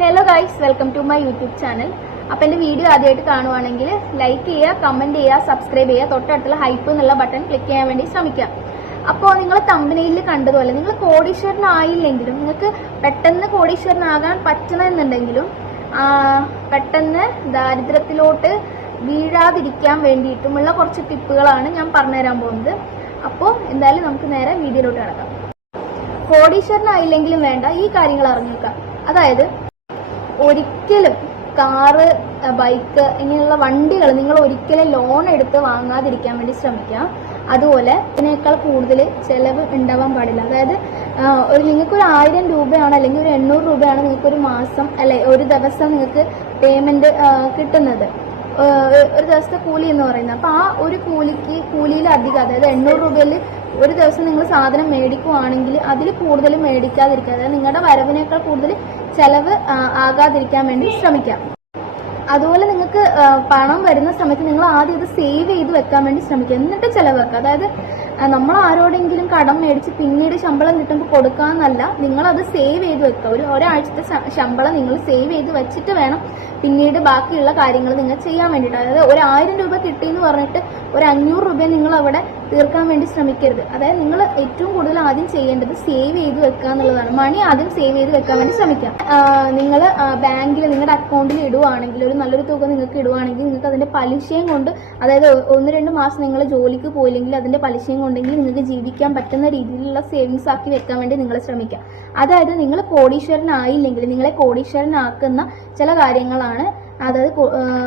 Hello guys, welcome to my YouTube channel. അപ്പോൾ എൻ്റെ video ആദ്യമായിട്ട് കാണുവാണെങ്കിൽ ലൈക്ക് ചെയ്യുക, കമൻറ്റ് ചെയ്യുക, സബ്സ്ക്രൈബ് ചെയ്യുക, തൊട്ടടുത്തുള്ള ഹൈപ്പ് എന്നുള്ള ബട്ടൺ ക്ലിക്ക് ചെയ്യാൻ വേണ്ടി ശ്രമിക്കുക. അപ്പോൾ നിങ്ങൾ തമ്പനയിൽ കണ്ടതുപോലെ നിങ്ങൾ കോടീശ്വരനായില്ലെങ്കിലും നിങ്ങൾക്ക് പെട്ടെന്ന് കോടീശ്വരനാകാൻ പറ്റണമെന്നുണ്ടെങ്കിലും പെട്ടെന്ന് ദാരിദ്ര്യത്തിലോട്ട് വീഴാതിരിക്കാൻ വേണ്ടിയിട്ടുമുള്ള കുറച്ച് ടിപ്പുകളാണ് ഞാൻ പറഞ്ഞുതരാൻ പോകുന്നത്. അപ്പോൾ എന്തായാലും നമുക്ക് നേരെ വീഡിയോയിലോട്ട് കിടക്കാം. കോടീശ്വരനായില്ലെങ്കിലും വേണ്ട ഈ കാര്യങ്ങൾ അറിഞ്ഞേക്കാം. അതായത് ഒരിക്കലും കാറ്, ബൈക്ക് ഇങ്ങനെയുള്ള വണ്ടികൾ നിങ്ങൾ ഒരിക്കലും ലോൺ എടുത്ത് വാങ്ങാതിരിക്കാൻ വേണ്ടി ശ്രമിക്കുക. അതുപോലെ ഇതിനേക്കാൾ കൂടുതൽ ചിലവ് ഉണ്ടാവാൻ പാടില്ല. അതായത് നിങ്ങൾക്കൊരു 1000 രൂപയാണ് അല്ലെങ്കിൽ ഒരു 800 രൂപയാണ് നിങ്ങൾക്കൊരു മാസം അല്ലെ ഒരു ദിവസം നിങ്ങൾക്ക് പേയ്മെന്റ് കിട്ടുന്നത്, ഒരു ദിവസത്തെ കൂലി എന്ന് പറയുന്നത്. അപ്പോൾ ആ ഒരു കൂലിയിലധികം, അതായത് 800 രൂപയിൽ ഒരു ദിവസം നിങ്ങൾ സാധനം മേടിക്കുവാണെങ്കിൽ അതിൽ കൂടുതൽ മേടിക്കാതിരിക്കുക. അതായത് നിങ്ങളുടെ വരവിനേക്കാൾ കൂടുതൽ ചെലവ് ആകാതിരിക്കാൻ വേണ്ടി ശ്രമിക്കാം. അതുപോലെ നിങ്ങൾക്ക് പണം വരുന്ന സമയത്ത് നിങ്ങൾ ആദ്യം ഇത് സേവ് ചെയ്ത് വെക്കാൻ വേണ്ടി ശ്രമിക്കുക, എന്നിട്ട് ചെലവാക്കുക. അതായത് നമ്മൾ ആരോടെങ്കിലും കടം മേടിച്ച് പിന്നീട് ശമ്പളം കിട്ടുമ്പോൾ കൊടുക്കാന്നല്ല, നിങ്ങളത് സേവ് ചെയ്ത് വെക്കുക. ഒരാഴ്ചത്തെ ശമ്പളം നിങ്ങൾ സേവ് ചെയ്ത് വെച്ചിട്ട് വേണം പിന്നീട് ബാക്കിയുള്ള കാര്യങ്ങൾ നിങ്ങൾ ചെയ്യാൻ വേണ്ടിയിട്ട്. അതായത് ഒരു 1000 രൂപ കിട്ടിയെന്ന് പറഞ്ഞിട്ട് ഒരു 500 രൂപ നിങ്ങൾ അവിടെ തീർക്കാൻ വേണ്ടി ശ്രമിക്കരുത്. അതായത് നിങ്ങൾ ഏറ്റവും കൂടുതൽ ആദ്യം ചെയ്യേണ്ടത് സേവ് ചെയ്ത് വെക്കുക എന്നുള്ളതാണ്. മണി ആദ്യം സേവ് ചെയ്ത് വെക്കാൻ വേണ്ടി ശ്രമിക്കാം. നിങ്ങൾ ബാങ്കിൽ നിങ്ങളുടെ അക്കൗണ്ടിൽ ഇടുവാണെങ്കിൽ, ഒരു നല്ലൊരു തുക നിങ്ങൾക്ക് ഇടുവാണെങ്കിൽ നിങ്ങൾക്ക് അതിന്റെ പലിശയും കൊണ്ട്, അതായത് 1-2 മാസം നിങ്ങൾ ജോലിക്ക് പോയില്ലെങ്കിൽ അതിന്റെ പലിശയും കൊണ്ടെങ്കിൽ നിങ്ങൾക്ക് ജീവിക്കാൻ പറ്റുന്ന രീതിയിലുള്ള സേവിങ്സ് ആക്കി വെക്കാൻ വേണ്ടി നിങ്ങൾ ശ്രമിക്കാം. അതായത് നിങ്ങൾ കോടീശ്വരനായില്ലെങ്കിൽ നിങ്ങളെ കോടീശ്വരനാക്കുന്ന ചില കാര്യങ്ങളാണ്, അതായത്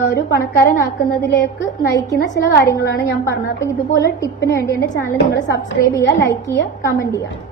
ഒരു പണക്കാരനാക്കുന്നതിലേക്ക് നയിക്കുന്ന ചില കാര്യങ്ങളാണ് ഞാൻ പറഞ്ഞത്. അപ്പോൾ ഇതുപോലെ ടിപ്പിന് വേണ്ടി എൻ്റെ ചാനൽ നിങ്ങൾ സബ്സ്ക്രൈബ് ചെയ്യുക, ലൈക്ക് ചെയ്യുക, കമൻറ്റ് ചെയ്യുക.